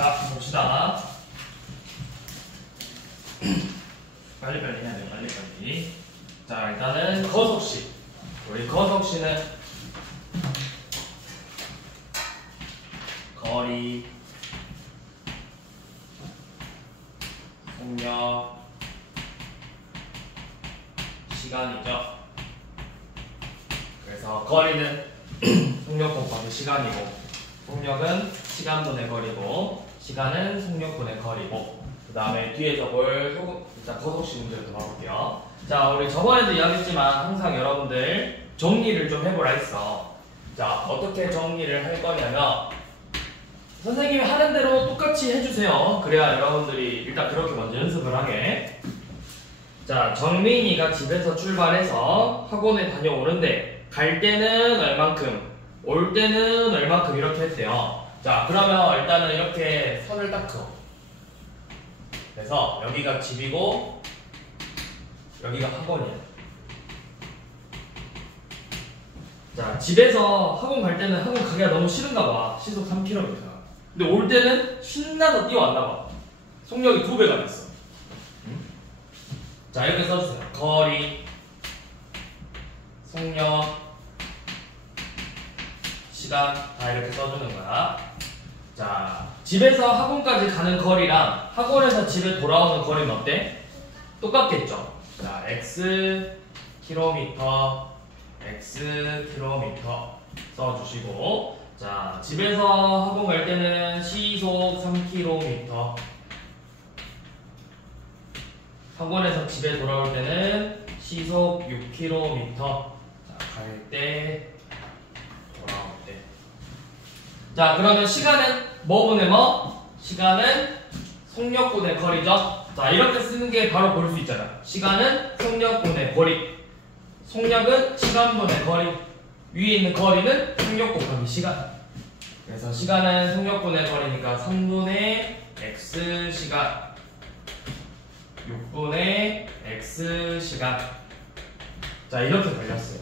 자, 봅시다. 빨리빨리 해야 돼요. 빨리빨리. 자, 일단은 거속시. 우리 거속시는 거리, 속력, 시간이죠. 그래서 거리는 속력 곱하기 시간이고, 속력은 시간분의 거리고, 시간은 속력분의 거리고, 그 다음에 뒤에서 일단 거속시 문제를 더 봐볼게요. 자, 우리 저번에도 이야기했지만 항상 여러분들 정리를 좀 해보라 했어. 자, 어떻게 정리를 할 거냐면 선생님이 하는 대로 똑같이 해주세요. 그래야 여러분들이 일단 그렇게 먼저 연습을 하게. 자, 정민이가 집에서 출발해서 학원에 다녀오는데 갈 때는 얼만큼, 올 때는 얼만큼 이렇게 했대요. 자, 그러면 일단은 이렇게 선을 딱 그어. 그래서 여기가 집이고 여기가 학원이야. 자, 집에서 학원 갈 때는 학원 가기가 너무 싫은가 봐. 시속 3km. 근데 올 때는 신나서 뛰어왔나 봐. 속력이 2배가 됐어. 자, 이렇게 써주세요. 거리, 속력, 시간 다 이렇게 써주는 거야. 자, 집에서 학원까지 가는 거리랑 학원에서 집에 돌아오는 거리는 어때? 똑같겠죠? 자, x 킬로미터, x 킬로미터 써주시고, 자, 집에서 학원 갈 때는 시속 3km, 학원에서 집에 돌아올 때는 시속 6km. 자, 갈 때, 돌아올 때. 자, 그러면 시간은 뭐분의 뭐? 시간은 속력분의 거리죠. 자, 이렇게 쓰는 게 바로 볼 수 있잖아. 시간은 속력분의 거리, 속력은 시간분의 거리, 위에 있는 거리는 속력 곱하기 시간. 그래서 시간은 속력분의 거리니까 3분의 x 시간, 6분의 x 시간. 자, 이렇게 걸렸어요.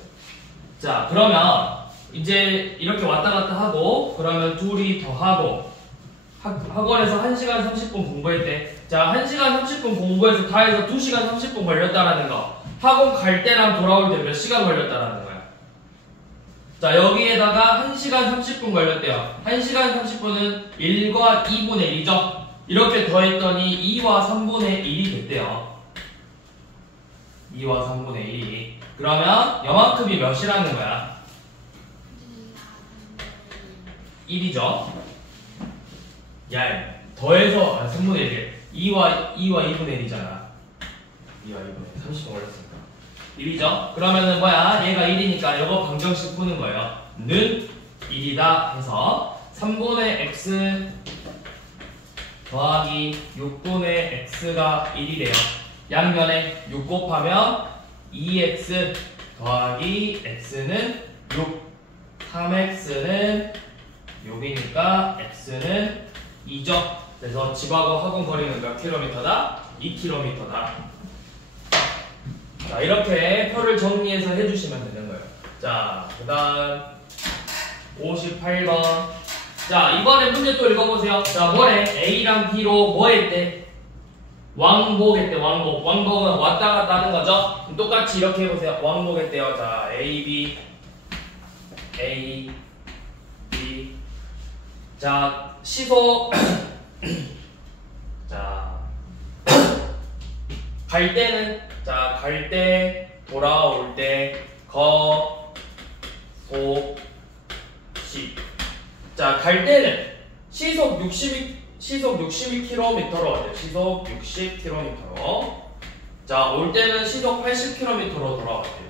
자, 그러면 이제 이렇게 왔다 갔다 하고, 그러면 둘이 더 하고, 학원에서 1시간 30분 공부했대. 자, 1시간 30분 공부해서 다 해서 2시간 30분 걸렸다라는 거. 학원 갈 때랑 돌아올 때 몇 시간 걸렸다라는 거야. 자, 여기에다가 1시간 30분 걸렸대요. 1시간 30분은 1과 2분의 1이죠. 이렇게 더했더니 2와 3분의 1이 됐대요. 2와 3분의 1이. 그러면 요만큼이 몇이라는 거야? 1이죠. 야, 더해서 3분의 1. 2와 2분의 1이잖아. 2와 2분의 1. 30분 걸렸으니까 1이죠. 그러면은 뭐야? 얘가 1이니까 이거 방정식 푸는 거예요. 는 1이다 해서 3분의 x 더하기 6분의 x가 1이래요. 양면에 6 곱하면 2x 더하기 x는 6, 3x는 6이니까 x는 2죠. 그래서 집하고 학원 거리는 몇 킬로미터다? 2km다. 자, 이렇게 표를 정리해서 해주시면 되는 거예요. 자, 그 다음 58번. 자, 이번에 문제 또 읽어보세요. 자, 뭐래? A랑 B로 뭐 했대? 왕복했대, 왕복. 왕복은 왔다 갔다 하는 거죠? 그럼 똑같이 이렇게 해보세요. 왕복했대요. 자, A, B. 자, 시속. 자, 갈 때는, 자, 갈 때, 돌아올 때, 거, 소, 시. 자, 갈 때는 시속 62km로 가요. 시속 60km로. 자, 올 때는 시속 80km로 돌아왔대요.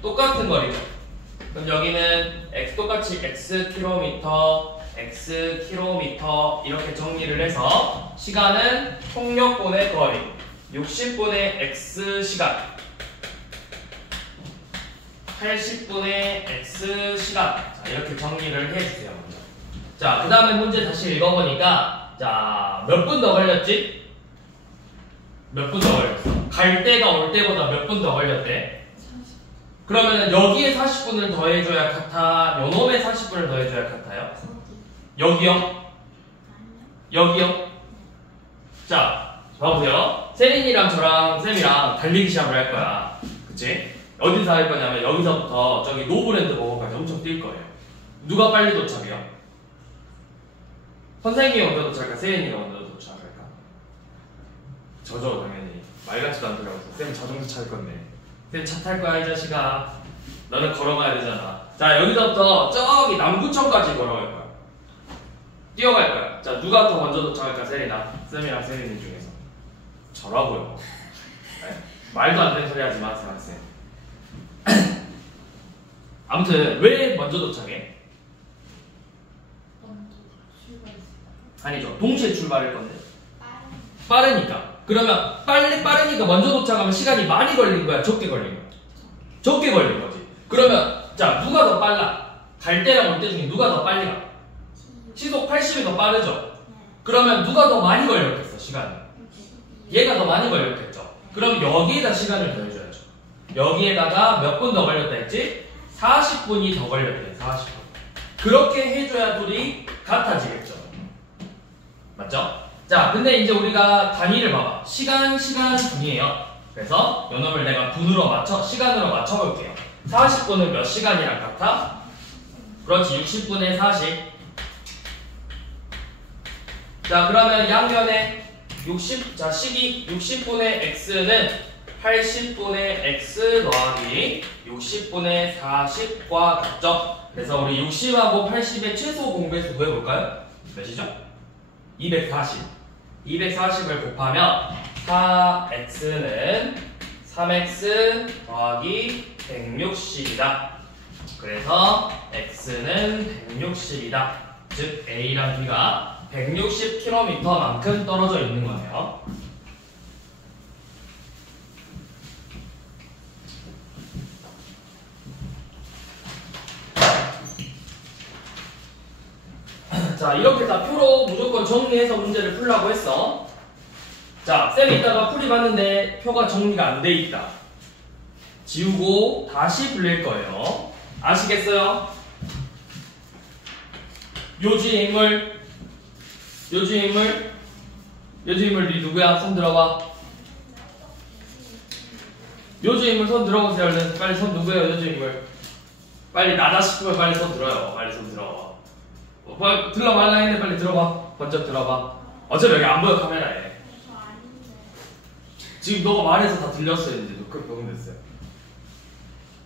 똑같은 거리죠. 그럼 여기는 똑같이 x 킬로미터, x 킬로미터 이렇게 정리를 해서 시간은 속력분의 거리, 60분의 x 시간, 80분의 x 시간. 자, 이렇게 정리를 해주세요. 먼저. 자, 그 다음에 문제 다시 읽어보니까, 자, 몇 분 더 걸렸지? 몇 분 더 걸렸어? 갈 때가 올 때보다 몇 분 더 걸렸대? 30. 그러면 여기에 40분을 더해줘야 같아? 요놈에 40분을 더해줘야 같아요? 여기요? 여기요? 자, 봐보세요. 세린이랑 저랑 쌤이랑 달리기 시합을 할 거야. 그치? 어디서 할 거냐면 여기서부터 저기 노브랜드 버거까지 엄청 뛸 거예요. 누가 빨리 도착해요? 선생님이 먼저 도착할까? 세린이가 먼저 도착할까? 저죠, 당연히. 말 같지도 않더라고. 쌤 자동차 탈 건데. 쌤 차 탈 거야, 이 자식아. 너는 걸어가야 되잖아. 자, 여기서부터 저기 남구청까지 걸어갈 거야. 뛰어갈 거야. 자, 누가 더 먼저 도착할까? 세린아. 쌤이랑 세린이 중에서. 저라고요. 네. 말도 안 되는 소리 하지 마세요, 쌤. 아무튼 왜 먼저 도착해? 아니죠. 동시에 출발할 건데. 빠르니까. 그러면 빠르니까 먼저 도착하면 시간이 많이 걸린 거야? 적게 걸린 거야? 적게 걸린 거지. 그러면 자, 누가 더 빨라? 갈 때랑 올 때 중에 누가 더 빨리 가? 시속 80이 더 빠르죠? 그러면 누가 더 많이 걸렸겠어, 시간이? 얘가 더 많이 걸렸겠죠? 그럼 여기에다 시간을 더해줘야죠. 여기에다가 몇 분 더 걸렸다 했지? 40분이 더 걸렸대, 40분. 그렇게 해줘야 둘이 같아지겠죠. 맞죠? 자, 근데 이제 우리가 단위를 봐봐. 시간, 분이에요. 그래서 요놈을 내가 분으로 시간으로 맞춰볼게요. 40분은 몇 시간이랑 같아? 그렇지, 60분의 40. 자, 그러면 양면에 60분의 x는 80분의 x 더하기 60분의 40과 같죠? 그래서 우리 60하고 80의 최소 공배수 구해볼까요? 몇이죠? 240. 240을 곱하면 4x는 3x 더하기 160이다. 그래서 x는 160이다. 즉 a랑 b가 160km만큼 떨어져 있는 거네요. 자, 이렇게 다 표로 무조건 정리해서 문제를 풀라고 했어. 자, 쌤이 이따가 풀이 봤는데 표가 정리가 안 돼 있다. 지우고 다시 불릴 거예요. 아시겠어요? 요주의 인물 니 누구야? 손 들어봐. 요주의 인물 손 들어보세요. 얼른 빨리 손 누구예요? 요주의 인물 빨리 나다 싶으면 빨리 손 들어요. 빨리 손 들어. 들러 말라 했는데 빨리 들어봐. 번쩍 들어봐. 어차피 여기 안 보여, 카메라에. 지금 너가 말해서 다 들렸어요. 이제 그렇게 적응됐어요.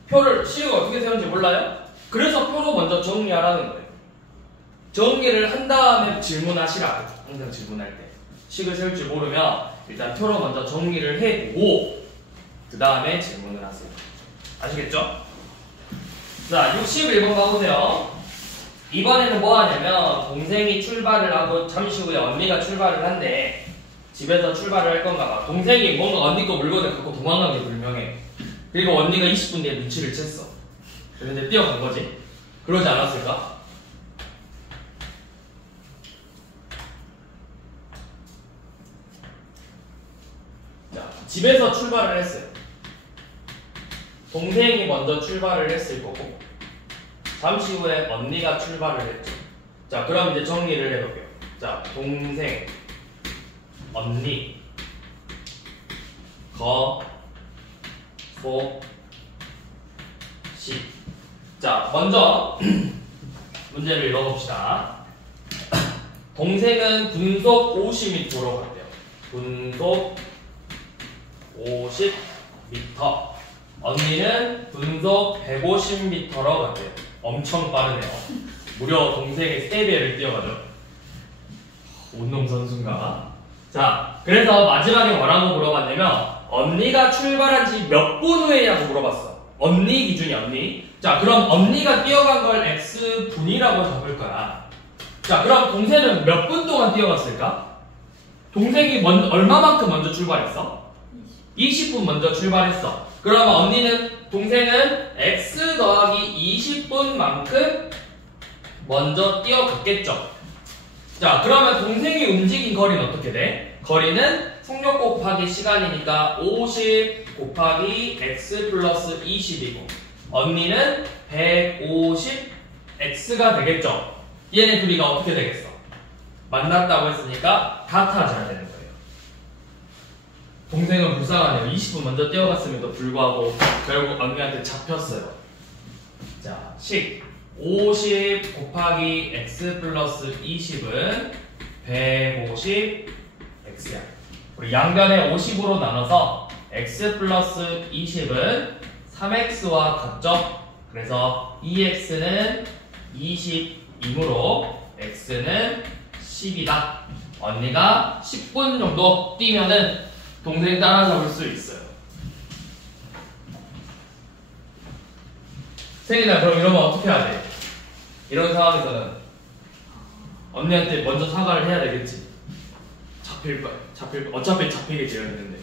표를 식을 어떻게 세우는지 몰라요? 그래서 표로 먼저 정리하라는 거예요. 정리를 한 다음에 질문하시라. 항상 질문할 때 식을 세울 줄 모르면 일단 표로 먼저 정리를 해보고 그 다음에 질문을 하세요. 아시겠죠? 자, 61번 가보세요. 이번에는 뭐 하냐면 동생이 출발을 하고 잠시 후에 언니가 출발을 한대. 집에서 출발을 할 건가 봐. 동생이 뭔가 언니 거 물건을 갖고 도망간 게 분명해. 그리고 언니가 20분 뒤에 눈치를 챘어. 그래서 이제 뛰어간 거지. 그러지 않았을까? 자, 집에서 출발을 했어요. 동생이 먼저 출발을 했을 거고 잠시 후에 언니가 출발을 했죠. 자, 그럼 이제 정리를 해볼게요. 자, 동생, 언니, 거, 소, 시. 자, 먼저 문제를 읽어봅시다. 동생은 분속 50m로 갔대요. 분속 50m. 언니는 분속 150m로 갔대요. 엄청 빠르네요. 무려 동생의 3배를 뛰어가죠. 운동선수인가? 자, 그래서 마지막에 뭐라고 물어봤냐면 언니가 출발한 지 몇 분 후에냐고 물어봤어. 언니 기준이 언니. 자, 그럼 언니가 뛰어간 걸 x분이라고 잡을 거야. 자, 그럼 동생은 몇 분 동안 뛰어갔을까? 동생이 얼마만큼 먼저 출발했어? 20분 먼저 출발했어. 그러면 동생은 x 더하기 20분만큼 먼저 뛰어갔겠죠. 자, 그러면 동생이 움직인 거리는 어떻게 돼? 거리는 속력 곱하기 시간이니까 50 곱하기 x 플러스 20이고 언니는 150x가 되겠죠. 얘네 둘이가 어떻게 되겠어? 만났다고 했으니까 같아져야 되는 거예요. 동생은 불쌍하네요. 20분 먼저 뛰어갔음에도 불구하고 결국 언니한테 잡혔어요. 자, 50 곱하기 x 플러스 20은 150 x야. 우리 양변에 50으로 나눠서 x 플러스 20은 3x와 같죠? 그래서 2x는 20이므로 x는 10이다. 언니가 10분 정도 뛰면은 동생 따라잡을 수 있어요. 세린아, 그럼 이러면 어떻게 해야 돼? 이런 상황에서는 언니한테 먼저 사과를 해야 되겠지. 잡힐 거야. 어차피 잡히게 되어 있는데.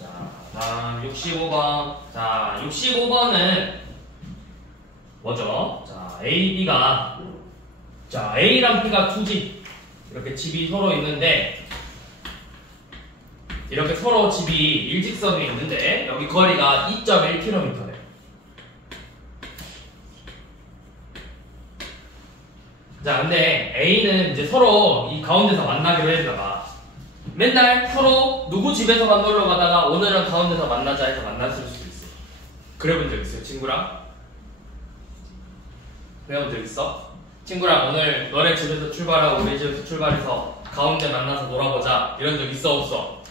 자, 다음 65번. 자, 65번은 뭐죠? 자, A, B가 자, A랑 B가 두 집. 이렇게 집이 서로 있는데 이렇게 서로 집이 일직선에 있는데 여기 거리가 2.1km네. 자, 근데 A는 이제 서로 이 가운데서 만나기로 했다가 맨날 서로 누구 집에서만 놀러 가다가 오늘은 가운데서 만나자 해서 만났을 수도 있어. 그래 본 적 있어요? 친구랑? 그래 본 적 있어? 친구랑 오늘 너네 집에서 출발하고 우리 집에서 출발해서 가운데 만나서 놀아보자 이런 적 있어? 없어?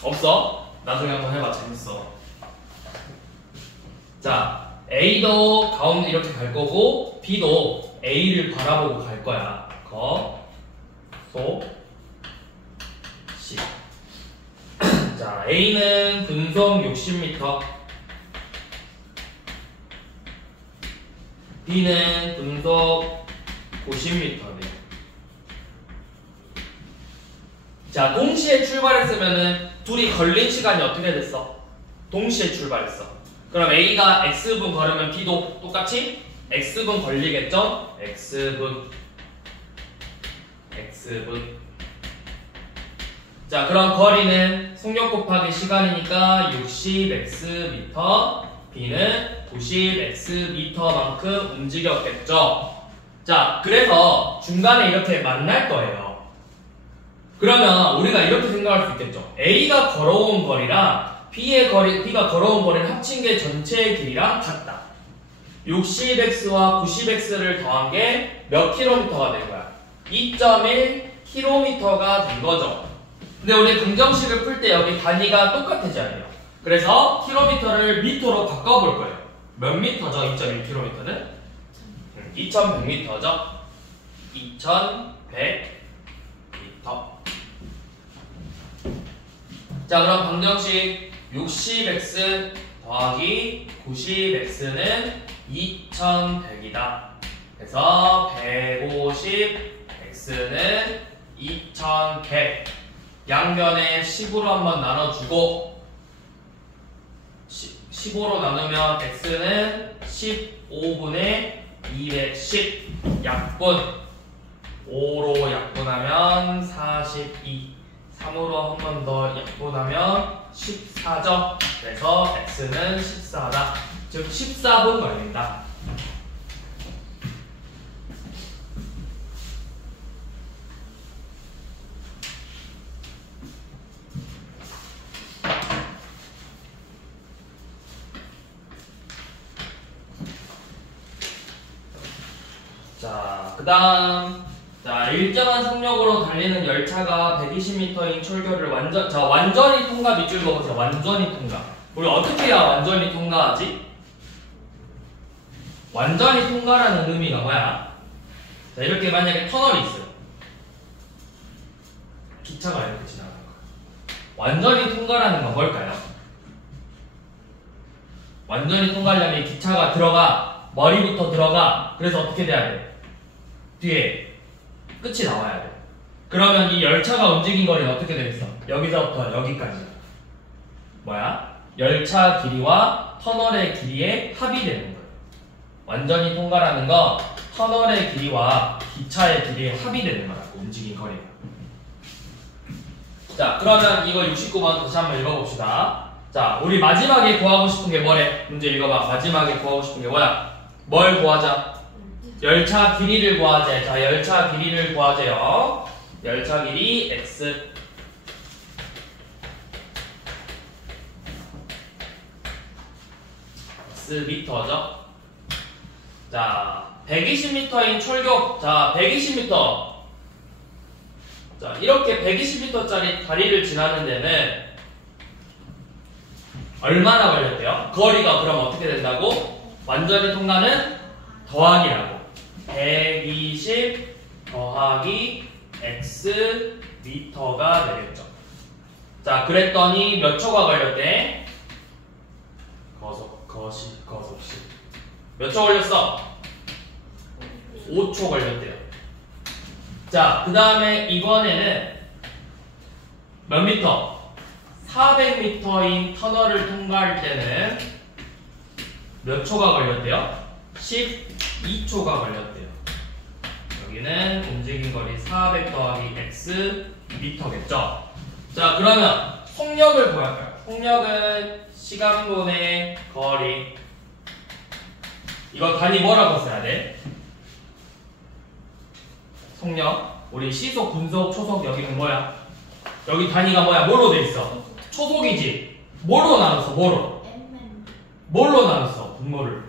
없어? 나중에 한번 해봐. 재밌어. 자, A도 가운데 이렇게 갈 거고 B도 A를 바라보고 갈 거야. 시. 자, A는 분속 60m, B는 분속 90m네. 자, 동시에 출발했으면은 둘이 걸린 시간이 어떻게 됐어? 동시에 출발했어. 그럼 A가 X분 걸으면 B도 똑같이 X분 걸리겠죠? X분. 자, 그럼 거리는 속력 곱하기 시간이니까 60Xm, B는 90Xm만큼 움직였겠죠? 자, 그래서 중간에 이렇게 만날 거예요. 그러면 우리가 이렇게 생각할 수 있겠죠? A가 걸어온 거리랑 B가 걸어온 거리를 합친 게 전체의 길이랑 같다. 60X와 90X를 더한 게 몇 킬로미터가 된 거야? 2.1km가 된 거죠. 근데 우리 긍정식을 풀 때 여기 단위가 똑같아져야 돼요. 그래서 킬로미터를 미터로 바꿔볼 거예요. 몇 미터죠? 2.1km는? 2100m죠? 2100m. 자, 그럼 방정식 60x 더하기 90x는 2100이다. 그래서 150x는 2100. 양변에 10으로 한번 나눠주고 15로 나누면 x는 15분의 210 약분. 5로 약분하면 42. 3으로 한 번 더 약분하면 14죠. 그래서 x는 14다. 즉 14분 걸린다. 자, 그 다음, 자, 일정한 속력으로 달리는 열차가 120m인 철교를 완전히 통과 밑줄 그어보세요. 완전히 통과. 우리 어떻게 해야 완전히 통과하지? 완전히 통과라는 의미가 뭐야? 자, 이렇게 만약에 터널이 있어요. 기차가 이렇게 지나가는 거야. 완전히 통과라는 건 뭘까요? 완전히 통과하려면 기차가 들어가, 머리부터 들어가. 그래서 어떻게 돼야 돼? 뒤에 끝이 나와야 돼. 그러면 이 열차가 움직인 거리는 어떻게 되겠어? 여기서부터 여기까지. 뭐야? 열차 길이와 터널의 길이의 합이 되는 거예요. 완전히 통과라는 건 터널의 길이와 기차의 길이의 합이 되는 거라고, 움직인 거리가. 자, 그러면 이거 69번 다시 한번 읽어봅시다. 자, 우리 마지막에 구하고 싶은 게 뭐래? 문제 읽어봐. 마지막에 구하고 싶은 게 뭐야? 뭘 구하자? 열차 길이를 구하재. 자, 열차 길이를 구하재요. 열차 길이 x. 미터죠. 자, 120m인 철교. 자, 120m. 자, 이렇게 120m짜리 다리를 지나는 데는 얼마나 걸렸대요? 거리가 그럼 어떻게 된다고? 완전히 통과는 더하기라고. 120 더하기 x 미터가 되겠죠. 자, 그랬더니 몇 초가 걸렸대? 거섭시. 몇 초 걸렸어? 5초 걸렸대요. 자, 그 다음에 이번에는 몇 미터? 400m인 터널을 통과할 때는 몇 초가 걸렸대요? 12초가 걸렸대요. 여기는 움직인 거리 400 더하기 x 미터겠죠? 자, 그러면 속력을 구할까요? 속력은 시간분의 거리. 이거 단위 뭐라고 써야 돼? 속력. 우리 시속, 분속, 초속 여기는 뭐야? 여기 단위가 뭐야? 뭘로 돼 있어? 초속이지? 뭐로 나눴어? 뭘로 나눴어? 분모를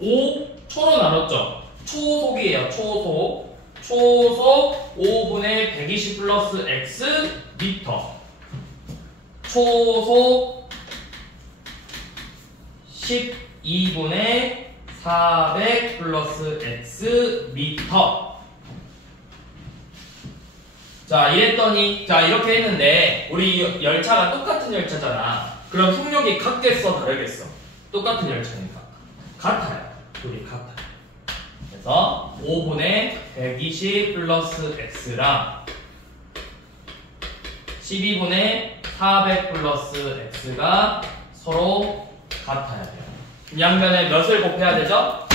5초로 나눴죠? 초속이에요. 초속 5분의 120 플러스 x 미터. 초속 12분의 400 플러스 x 미터. 자, 이랬더니, 자, 이렇게 했는데 우리 열차가 똑같은 열차잖아. 그럼 속력이 같겠어, 다르겠어? 똑같은 열차니까 같아요. 둘이 같아요. 그래서 5분의 120 플러스 x랑 12분의 400 플러스 x가 서로 같아야 돼요. 양면에 몇을 곱해야 되죠?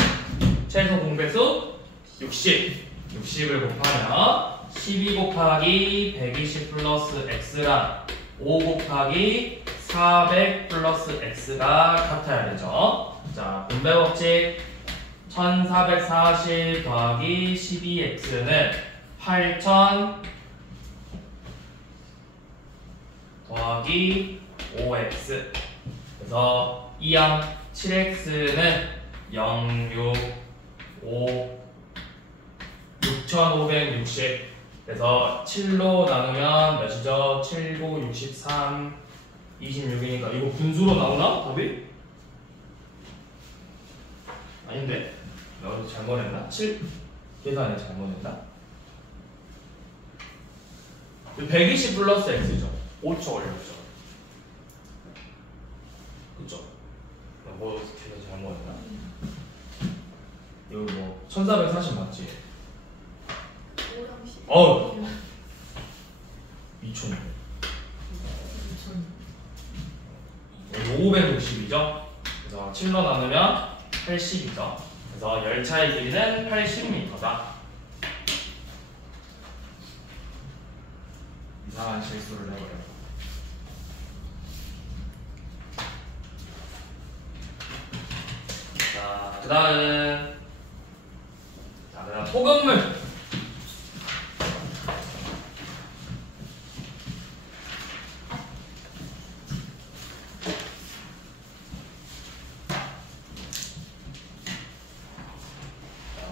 최소 공배수 60. 60을 곱하면 12 곱하기 120 플러스 x랑 5 곱하기 400 플러스 x가 같아야 되죠. 자, 분배 법칙 1440 더하기 12x는 8000 더하기 5x. 그래서 2항 7x는 6560. 그래서 7로 나누면 몇이죠? 7, 9, 63, 26이니까 이거 분수로 나오나? 답이? 아닌데? 나 어디 잘못했나? 7? 계산을 잘못했나? 120 플러스 x죠. 5초 걸렸죠. 그쵸? 뭐 계산 잘못했나? 이거 뭐 1440 맞지? 어우! 미쳤네. 여기 560이죠? 그래서 7로 나누면 80이죠? 그래서 열차의 길이는 80m다. 이상한 실수를 해버려요. 자, 그 다음 소금물.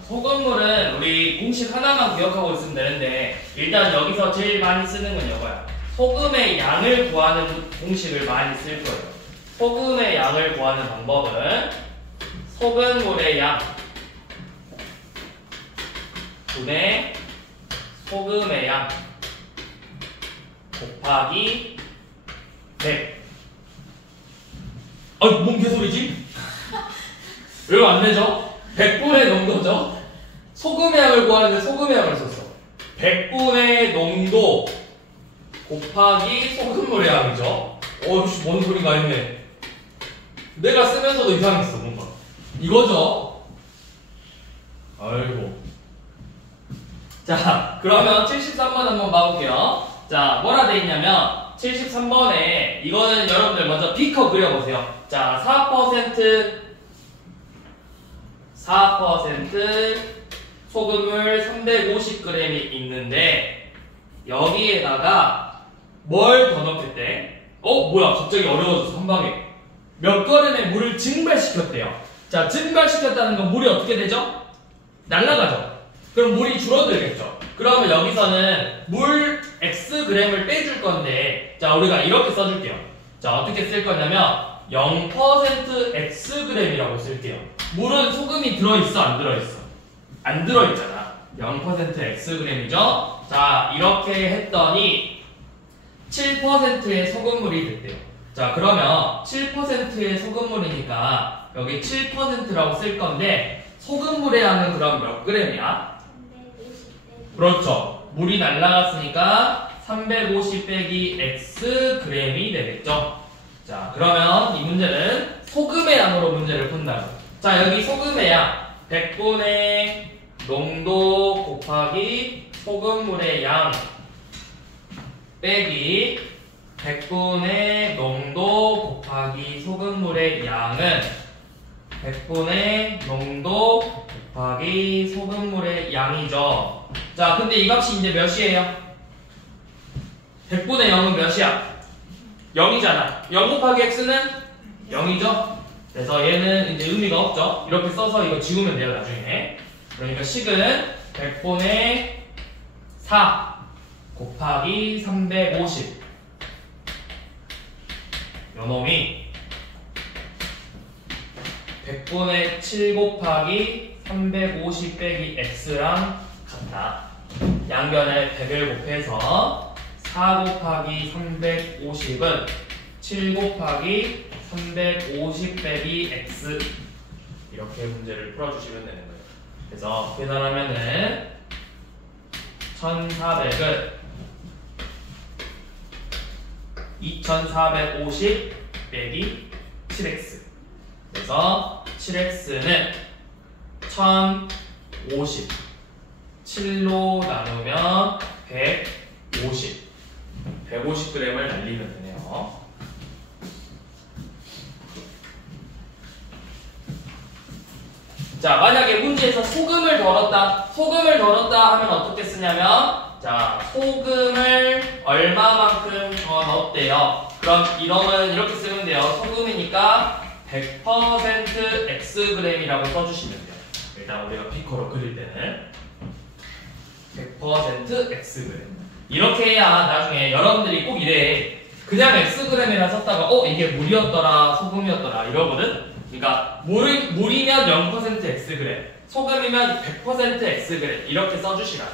소금물은 우리 공식 하나만 기억하고 있으면 되는데, 일단 여기서 제일 많이 쓰는 건 이거야. 소금의 양을 구하는 공식을 많이 쓸 거예요. 소금의 양을 구하는 방법은 소금물의 양 분의 소금의 양 곱하기 100. 뭔 개소리지? 왜 안 되죠? 100분의 농도죠? 소금의 양을 구하는데 소금의 양을 썼어. 100분의 농도 곱하기 소금물의 양이죠. 뭔 소리가 있네. 내가 쓰면서도 이상했어, 뭔가. 이거죠? 아이고. 자, 그러면 73번 한번 봐볼게요. 자, 뭐라 돼 있냐면 73번에 이거는 여러분들 먼저 비커 그려보세요. 자, 4% 소금물 350g이 있는데 여기에다가 뭘 더 넣겠대? 뭐야, 갑자기 어려워졌어. 한 방에 몇 g의 물을 증발시켰대요. 자, 증발시켰다는 건 물이 어떻게 되죠? 날아가죠. 그럼 물이 줄어들겠죠. 그러면 여기서는 물 Xg을 빼줄 건데, 자, 우리가 이렇게 써줄게요. 자, 어떻게 쓸 거냐면 0% Xg이라고 쓸게요. 물은 소금이 들어있어, 안 들어있어? 안 들어있잖아. 0% Xg이죠. 자, 이렇게 했더니 7%의 소금물이 됐대요. 자, 그러면 7%의 소금물이니까 여기 7%라고 쓸 건데 소금물의 양은 그럼 몇 g이야? 350. 그렇죠. 물이 날라갔으니까 350 빼기 Xg이 되겠죠. 자, 그러면 이 문제는 소금의 양으로 문제를 푼다고. 자, 여기 소금의 양 100분의 농도 곱하기 소금물의 양 빼기 100분의 농도 곱하기 소금물의 양은 100분의 농도 곱하기 소금물의 양이죠. 자, 근데 이 값이 이제 몇이에요? 100분의 0은 몇이야? 0이잖아. 0 곱하기 x는 0이죠? 그래서 얘는 이제 의미가 없죠. 이렇게 써서 이거 지우면 돼요, 나중에. 그러니까 식은 100분의 4 곱하기 350 요놈이 100분의 7 곱하기 350 빼기 x랑 같다. 양변에 100을 곱해서 4 곱하기 350은 7 곱하기 350 빼기 x 이렇게 문제를 풀어주시면 되는 거예요. 그래서 계산하면은 1400을 2450 빼기 7x 그래서 7x는 1050 7로 나누면 150 150g을 날리면 되네요. 자, 만약에 문제에서 소금을 덜었다 하면 어떻게 쓰냐면 자, 소금을 얼마만큼 더 넣었대요. 그럼 이러면 이렇게 쓰면 돼요. 소금이니까 100% Xg이라고 써주시면 돼요. 일단 우리가 피커로 그릴 때는 100% Xg 이렇게 해야 나중에 여러분들이 꼭 이래. 그냥 Xg이라 썼다가 이게 물이었더라 소금이었더라 이러거든. 그러니까 물이면 0% Xg 소금이면 100% Xg 이렇게 써주시라.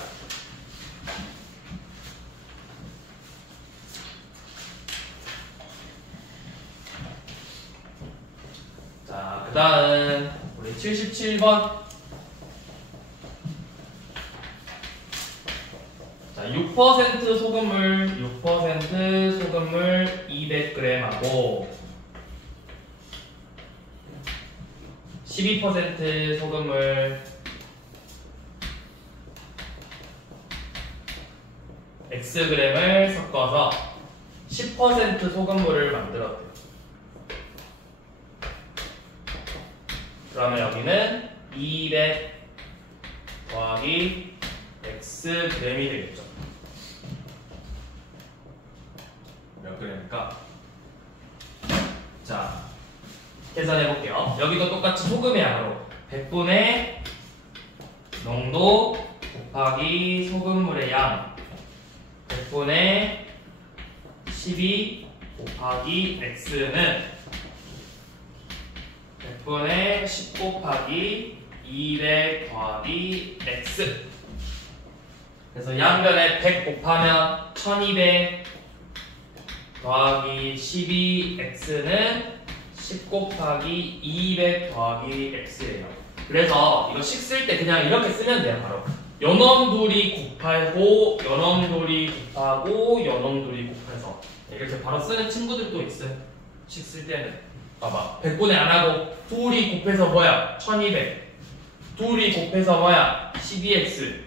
자, 그 다음 우리 77번 자, 6% 소금물 200g하고 12% 소금물 Xg을 섞어서 10% 소금물을 만들었대요. 그러면 여기는 200 더하기 Xg이 되겠죠. 몇 g입니까? 자, 계산해 볼게요. 여기도 똑같이 소금의 양으로 100분의 농도 곱하기 소금물의 양 100분의 12 곱하기 X는 100분의 10 곱하기 200 더하기 X 그래서 양변에 100 곱하면 1200 더하기 12X는 10 곱하기 200 더하기 X예요. 그래서 이거 식 쓸 때 그냥 이렇게 쓰면 돼요. 바로 요놈 둘이 곱하고 요놈 둘이 곱하고 요놈 둘이 곱해서 이렇게 바로 쓰는 친구들도 있어요. 식 쓸 때는 봐봐 100분의 안 하고 둘이 곱해서 뭐야? 1200 둘이 곱해서 뭐야? 12x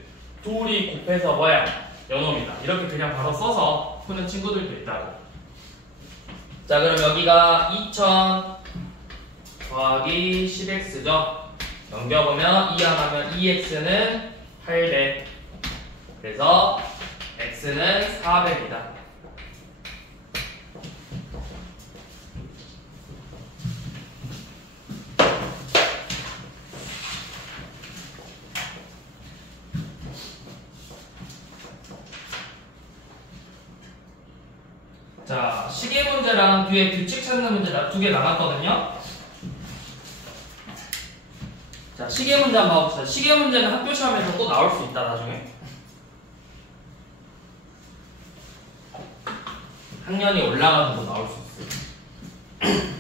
둘이 곱해서 뭐야? 요놈이다. 이렇게 그냥 바로 써서 푸는 친구들도 있다고. 자, 그럼 여기가 2000 더하기 10x죠. 넘겨보면 2 하면 2x는 800. 그래서 x는 400이다. 자, 시계 문제랑 뒤에 규칙 찾는 문제 두 개 남았거든요. 자, 시계 문제 한번 봐봅시다. 시계 문제는 학교 시험에서 또 나올 수 있다, 나중에. 학년이 올라가는 거 나올 수 있어요.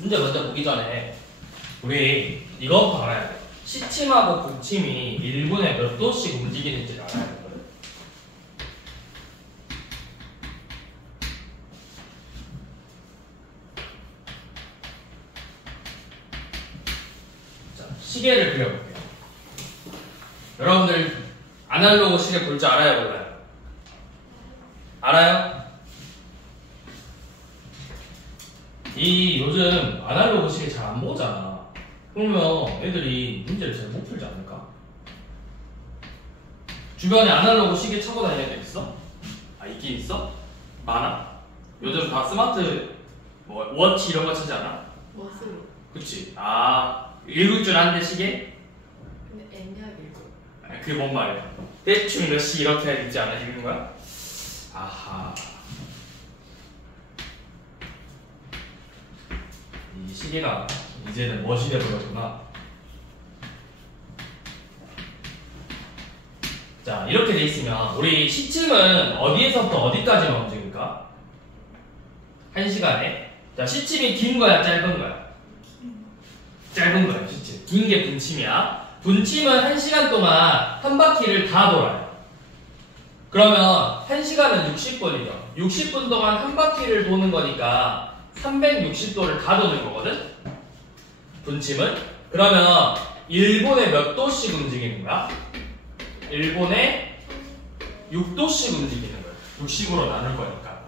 문제 먼저 보기 전에 우리 이것부터 알아야 돼. 시침하고 분침이 1분에 몇 도씩 움직이는지 알아야 되거든. 자, 시계를 그려볼게요. 여러분들 아날로그 시계 볼 줄 알아요, 몰라요? 알아요? 이 요즘 아날로그 시계 잘 안 보잖아. 그러면 애들이 문제를 잘 못 풀지 않을까? 주변에 아날로그 시계 차고 다니는 애들 있어? 아, 있긴 있어? 많아? 요즘 다 스마트 뭐 워치 이런 거 차지 않아? 멋으로. 그치? 아, 읽을 줄 아는데 시계? 근데 애매하게 읽어. 아니, 그게 뭔 말이야? 대충 몇 시 이렇게 읽지 않아? 읽는 거야? 아하. 이 시계가 이제는 머신에 버렸구나. 자, 이렇게 돼 있으면 우리 시침은 어디에서부터 어디까지만 움직일까? 1시간에. 자, 시침이 긴 거야, 짧은 거야? 짧은 거야, 시침. 긴 게 분침이야. 분침은 1시간 동안 한 바퀴를 다 돌아요. 그러면 1시간은 60분이죠. 60분 동안 한 바퀴를 도는 거니까 360도를 다 도는 거거든? 분침은? 그러면 1분에 몇 도씩 움직이는 거야? 1분에 6도씩 움직이는 거야. 60으로 나눌 거니까.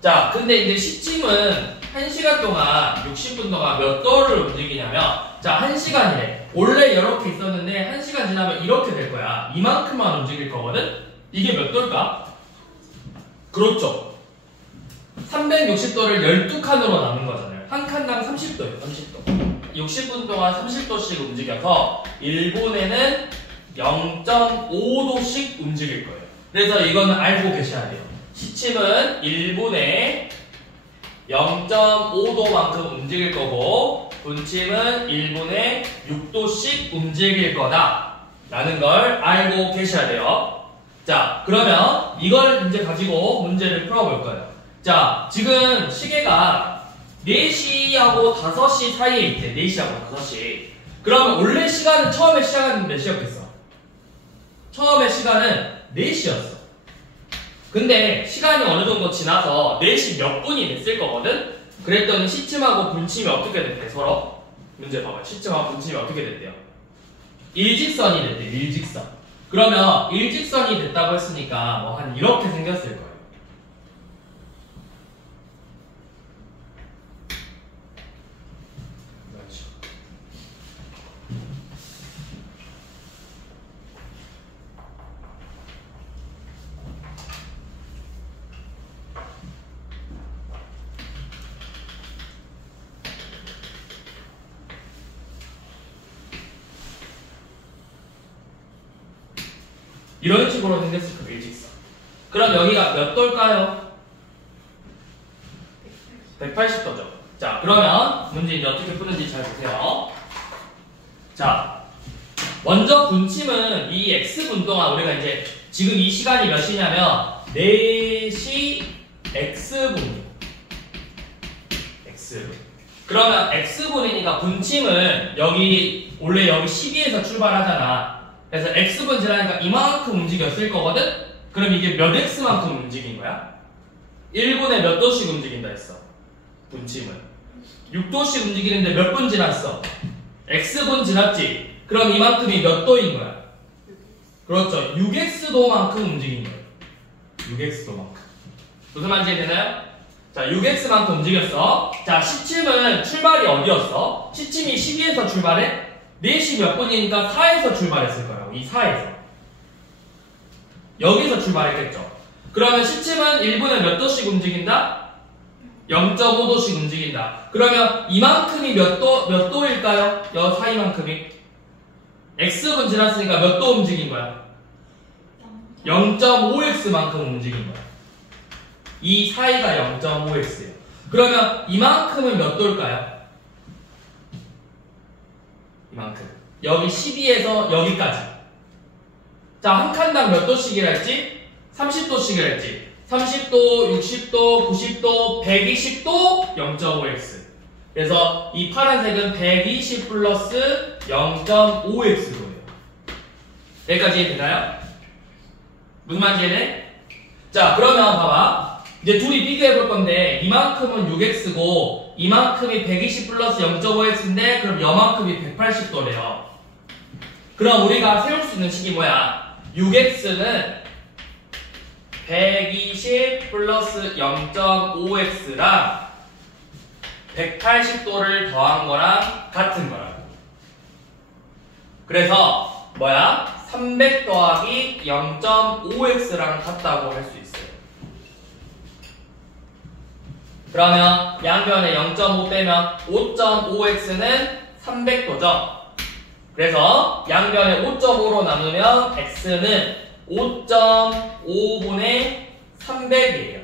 자, 근데 이제 시침은 1시간 동안 60분 동안 몇 도를 움직이냐면, 자, 1시간이래. 원래 이렇게 있었는데 1시간 지나면 이렇게 될 거야. 이만큼만 움직일 거거든? 이게 몇 도일까? 그렇죠. 360도를 12칸으로 나눈 거잖아요. 한 칸당 30도예요. 30도. 60분 동안 30도씩 움직여서 1분에는 0.5도씩 움직일 거예요. 그래서 이거는 알고 계셔야 돼요. 시침은 1분에 0.5도만큼 움직일 거고 분침은 1분에 6도씩 움직일 거다 라는 걸 알고 계셔야 돼요. 자, 그러면 이걸 이제 가지고 문제를 풀어볼 거예요. 자, 지금 시계가 4시하고 5시 사이에 있대. 4시하고 5시. 그러면 원래 시간은 처음에 시작하는 몇 시였겠어? 처음에 시간은 4시였어. 근데 시간이 어느 정도 지나서 4시 몇 분이 됐을 거거든? 그랬더니 시침하고 분침이 어떻게 됐대, 서로? 문제 봐봐요. 시침하고 분침이 어떻게 됐대요? 일직선이 됐대, 일직선. 그러면 일직선이 됐다고 했으니까 뭐 한 이렇게 생겼을 거예요. 이런 식으로 생겼을 거예요, 일직선. 그럼 여기가 몇 도일까요? 180도죠. 자, 그러면 문제 이제 어떻게 푸는지 잘 보세요. 자, 먼저 분침은 이 x분 동안 우리가 이제 지금 이 시간이 몇 시냐면 4시 x분이에요. x분. 그러면 x분이니까 분침은 여기 원래 여기 12에서 출발하잖아. 그래서 x분 지나니까 이만큼 움직였을 거거든? 그럼 이게 몇 x만큼 움직인 거야? 1분에 몇 도씩 움직인다 했어? 분침은 6도씩 움직이는데 몇 분 지났어? x분 지났지? 그럼 이만큼이 몇 도인 거야? 그렇죠. 6x도만큼 움직인 거예요. 6x도만큼. 무슨 말인지 되나요? 자, 6x만큼 움직였어. 자, 시침은 출발이 어디였어? 시침이 12에서 출발해? 4시 몇 분이니까 4에서 출발했을 거라고. 이 4에서. 여기서 출발했겠죠. 그러면 시침은 1분에 몇 도씩 움직인다? 0.5도씩 움직인다. 그러면 이만큼이 몇 도일까요? 여 사이만큼이? x분 지났으니까 몇 도 움직인 거야? 0.5x만큼 움직인 거야. 이 사이가 0.5x예요. 그러면 이만큼은 몇 도일까요? 이만큼. 여기 12에서 여기까지. 자, 한 칸당 몇 도씩이라 했지? 30도씩이라 했지. 30도, 60도, 90도, 120도, 0.5x. 그래서 이 파란색은 120 플러스 0.5x로예요. 여기까지 이해되나요? 무슨 말인지 이해돼? 자, 그러면 봐봐. 이제 둘이 비교해 볼 건데 이만큼은 6x고 이만큼이 120 플러스 0.5x인데 그럼 여만큼이 180도래요. 그럼 우리가 세울 수 있는 식이 뭐야? 6x는 120 플러스 0.5x랑 180도를 더한 거랑 같은 거라고. 그래서 뭐야? 300 더하기 0.5x랑 같다고 할 수 있어요. 그러면 양변에 0.5 빼면 5.5x는 300도죠. 그래서 양변에 5.5로 나누면 x는 5.5분의 300이에요.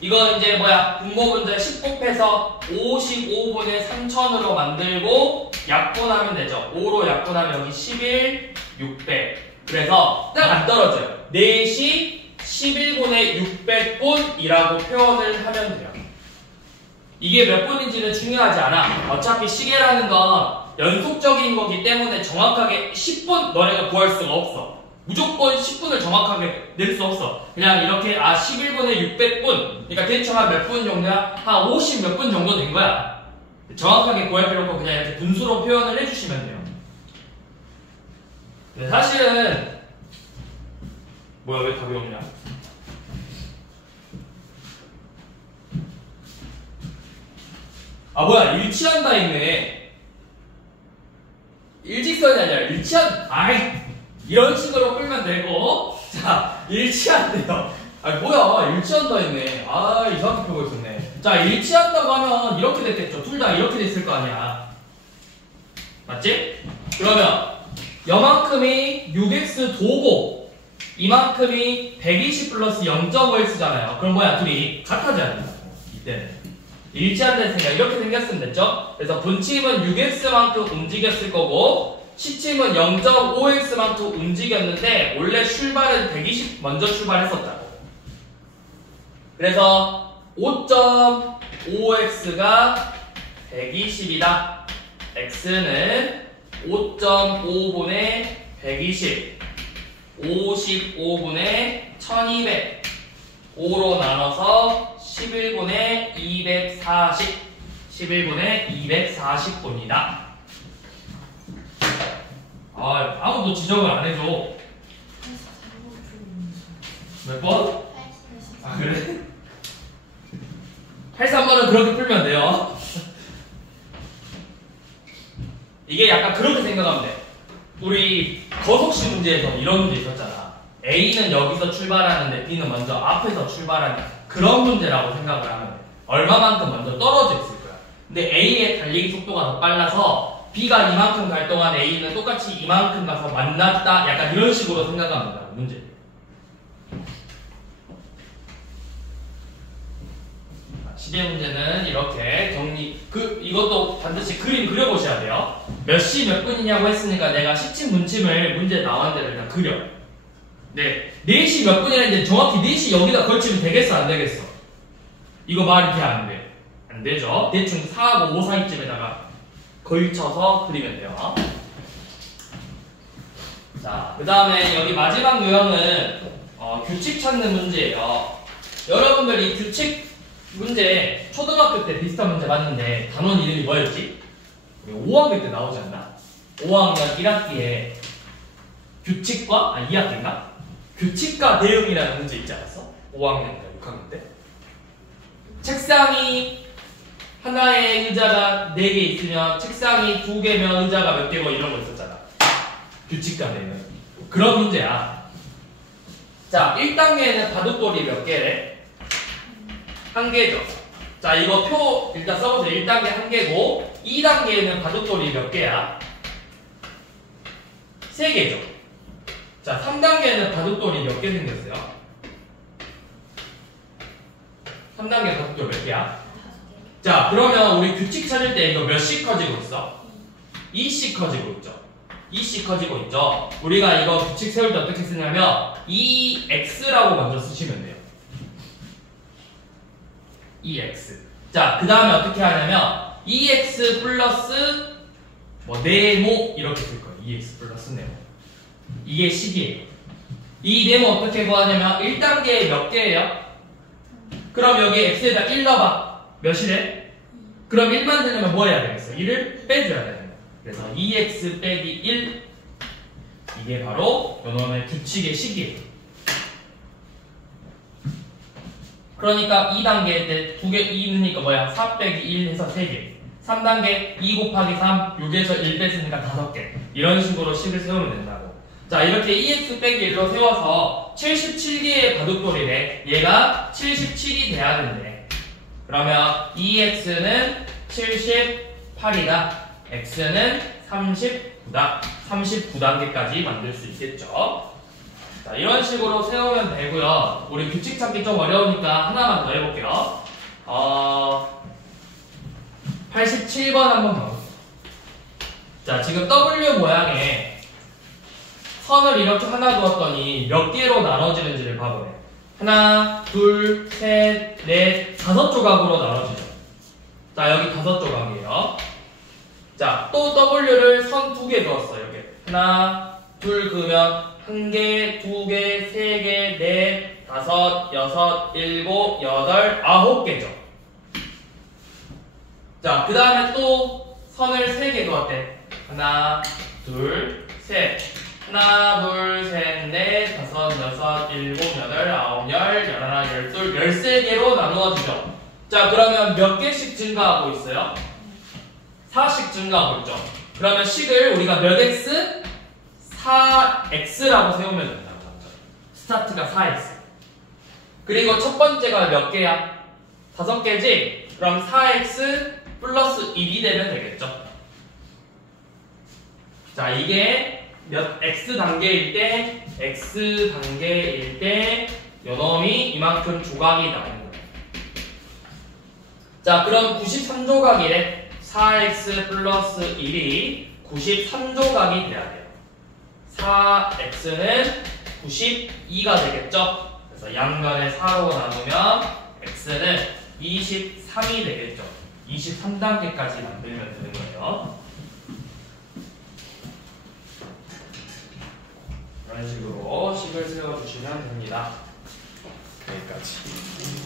이거 이제 뭐야? 분모분자 10 곱해서 55분의 3000으로 만들고 약분하면 되죠. 5로 약분하면 여기 11, 600. 그래서 딱 안 떨어져요. 4시 11분의 600분이라고 표현을 하면 돼요. 이게 몇 분인지는 중요하지 않아. 어차피 시계라는 건 연속적인 거기 때문에 정확하게 10분 너네가 구할 수가 없어. 무조건 10분을 정확하게 낼 수 없어. 그냥 이렇게 11분에 600분. 그러니까 대충 한 몇 분 정도야? 한 50 몇 분 정도 된 거야. 정확하게 구할 필요 없고 그냥 이렇게 분수로 표현을 해주시면 돼요. 근데 사실은 뭐야, 왜 답이 없냐? 뭐야, 일치한다 있네. 일직선이 아니라 이런 식으로 끌면 되고. 자, 일치한대요. 뭐야, 일치한다 있네. 이상하게 펴고 있었네. 자, 일치한다고 하면 이렇게 됐겠죠. 둘 다 이렇게 됐을 거 아니야. 맞지? 그러면 여만큼이 6x 도고 이만큼이 120 플러스 0.5x잖아요. 그럼 뭐야, 둘이 같아져야 된다고. 이때는 일치한다 했으니까 이렇게 생겼으면 됐죠? 그래서 분침은 6x만큼 움직였을 거고 시침은 0.5x만큼 움직였는데 원래 출발은 120 먼저 출발했었다고. 그래서 5.5x가 120이다. x는 5.5분의 120 55분의 1200 5로 나눠서 11분의 240 11분의 240분이다. 아무도 지적을 안 해줘. 몇 번? 그래? 83번은 그렇게 풀면 돼요. 이게 약간 그렇게 생각하면 돼. 우리 거속식 문제에서 이런 문제 있었잖아. A는 여기서 출발하는데 B는 먼저 앞에서 출발하는 그런 문제라고 생각을 하면 돼. 얼마만큼 먼저 떨어져 있을 거야. 근데 A의 달리기 속도가 더 빨라서 B가 이만큼 갈 동안 A는 똑같이 이만큼 가서 만났다. 약간 이런 식으로 생각하면 된다고, 문제. 시계 문제는 이렇게 정리, 이것도 반드시 그림 그려보셔야 돼요. 몇 시 몇 분이냐고 했으니까 내가 시침 분침을 문제 나온 대로 일단 그려. 네, 4시 몇 분이라 했는데 정확히 4시 여기다 걸치면 되겠어, 안 되겠어? 이거 말이 돼, 안 돼? 안 되죠? 대충 4하고 5 사이쯤에다가 걸쳐서 그리면 돼요. 자, 그 다음에 여기 마지막 유형은 규칙 찾는 문제예요. 여러분들이 규칙 문제 초등학교 때 비슷한 문제 봤는데 단원 이름이 뭐였지? 우리 5학년 때 나오지 않나? 5학년 1학기에 규칙과 2학기인가? 규칙과 대응이라는 문제 있지 않았어? 5학년인가 6학년 때. 책상이 하나에 의자가 4개 있으면 책상이 2개면 의자가 몇 개고 이런 거 있었잖아. 규칙과 대응. 그런 문제야. 자, 1단계에는 바둑돌이 몇 개래? 1개죠. 자, 이거 표 일단 써보세요. 1단계 1개고 2단계에는 바둑돌이 몇 개야? 3개죠. 자, 3단계에는 바둑돌이 몇 개 생겼어요? 3단계 바둑돌 몇 개야? 자, 그러면 우리 규칙 찾을 때 이거 몇씩 커지고 있어? 2씩 커지고 있죠. 2씩 커지고 있죠. 우리가 이거 규칙 세울 때 어떻게 쓰냐면 2x라고 먼저 쓰시면 돼요. 2x. 자, 그 다음에 어떻게 하냐면 2x 플러스 뭐 네모 이렇게 쓸 거예요. 2x 플러스 네모. 이게 식이에요. 이 네모 어떻게 구하냐면 1단계에 몇 개예요? 그럼 여기 x에다 1 넣어봐. 몇이래? 그럼 1 만들려면 뭐 해야 되겠어? 1을 빼줘야 되는 거야. 그래서 2x 빼기 1 이게 바로 요놈의 규칙의 식이에요. 그러니까 2단계 때 2개 2니까 뭐야? 4 빼기 1 해서 3개. 3단계 2 곱하기 3 6에서 1 뺐으니까 5개. 이런 식으로 식을 세우면 된다고. 자, 이렇게 2x 빼기 1로 세워서 77개의 바둑돌이래. 얘가 77이 돼야 된대. 그러면 2x는 78이다. x는 39다. 39단계까지 만들 수 있겠죠. 자, 이런 식으로 세우면 되고요. 우리 규칙 찾기 좀 어려우니까 하나만 더 해볼게요. 87번 한번 봐보세요. 자, 지금 W 모양에 선을 이렇게 하나 두었더니 몇 개로 나눠지는지를 봐보네. 하나, 둘, 셋, 넷, 5조각으로 나눠지죠. 자, 여기 5조각이에요. 자, 또 W를 선 2개 두었어요. 이렇게 하나, 둘 그으면 1개, 2개, 3개, 4, 5, 6, 7, 8, 9개죠. 자, 그 다음에 또 선을 3개 두었대. 하나, 둘, 셋. 하나, 둘, 셋, 넷, 5, 6, 7, 8, 9, 10, 11, 12, 13개로 나누어지죠. 자, 그러면 몇 개씩 증가하고 있어요? 4씩 증가하고 있죠. 그러면 식을 우리가 몇 x? 4x라고 세우면 된다고 하죠. 스타트가 4x. 그리고 첫 번째가 몇 개야? 5개지? 그럼 4x 플러스 1이 되면 되겠죠. 자, 이게 몇 x 단계일 때, x 단계일 때 요놈이 이만큼 조각이 나는 거예요. 자, 그럼 93조각이래. 4x 플러스 1이 93조각이 돼야 돼요. 4x는 92가 되겠죠. 그래서 양변에 4로 나누면 x는 23이 되겠죠. 23단계까지 만들면 되는 거예요. 이런 식으로 식을 세워주시면 됩니다. 여기까지.